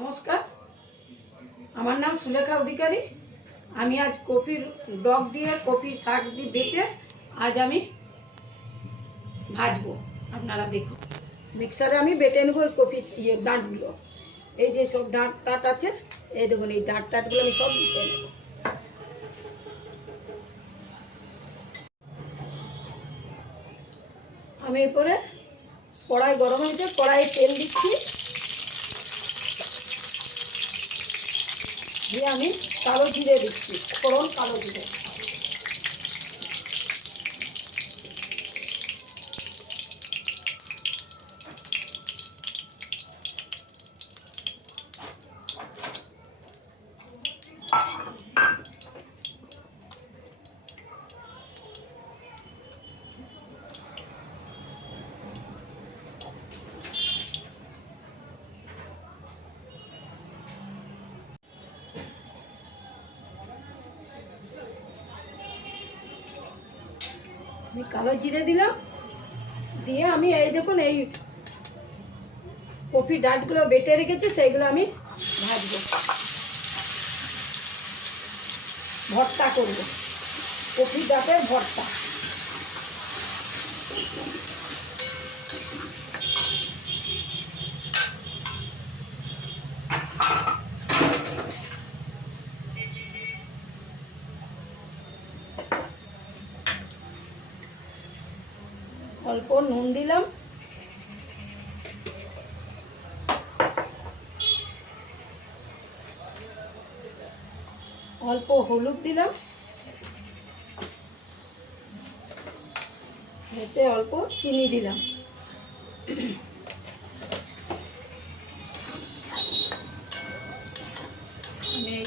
নমস্কার, আমার নাম সুলেখা অধিকারী। আমি আজ কপির ডগ দিয়ে কপি শাক দিয়ে বেটে আজ আমি ভাজবো। আপনারা দেখুন, মিক্সারে আমি বেটে নেবো ওই কপি ডাঁটগুলো। এই যে সব ডাঁট টাট আছে, এই দেখুন এই ডাঁট টাটগুলো আমি সব বেটে নেব। আমি এরপরে কড়াই গরম হয়েছে, কড়াই তেল দিচ্ছি, দিয়ে আমি কালো জিরে দিচ্ছি, ফোড়ন কালো জিরে। আমি কালো জিরে দিলাম, দিয়ে আমি এই দেখুন এই কপি ডাঁটগুলো বেটে রেখেছি, সেইগুলো আমি ভাজবো, ভর্তা করবো, কপি ডাঁটের ভর্তা। অল্প নুন দিলাম, অল্প হলুদ দিলাম, এতে অল্প চিনি দিলাম। আমি এই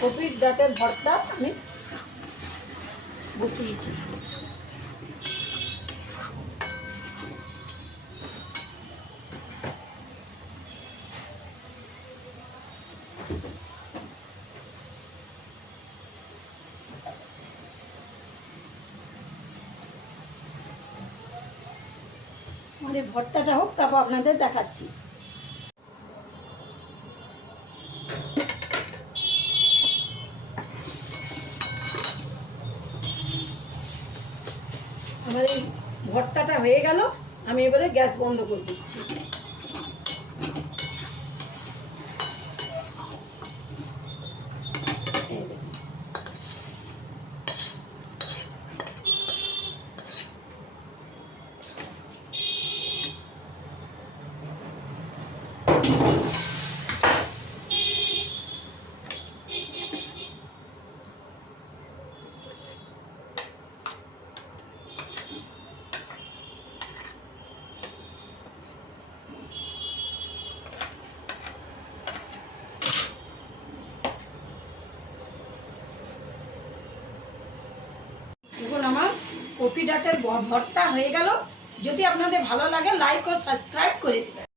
কপির ডাঁটের ভর্তা আমি বসিয়েছি। মানে ভর্তাটা হোক, তারপর আপনাদের দেখাচ্ছি। আমার এই ভর্তাটা হয়ে গেল, আমি এবারে গ্যাস বন্ধ করে দিচ্ছি। দেখুন আমার কপি ডাঁটের ভর্তা হয়ে গেল। যদি আপনাদের ভালো লাগে লাইক ও সাবস্ক্রাইব করে দেবেন।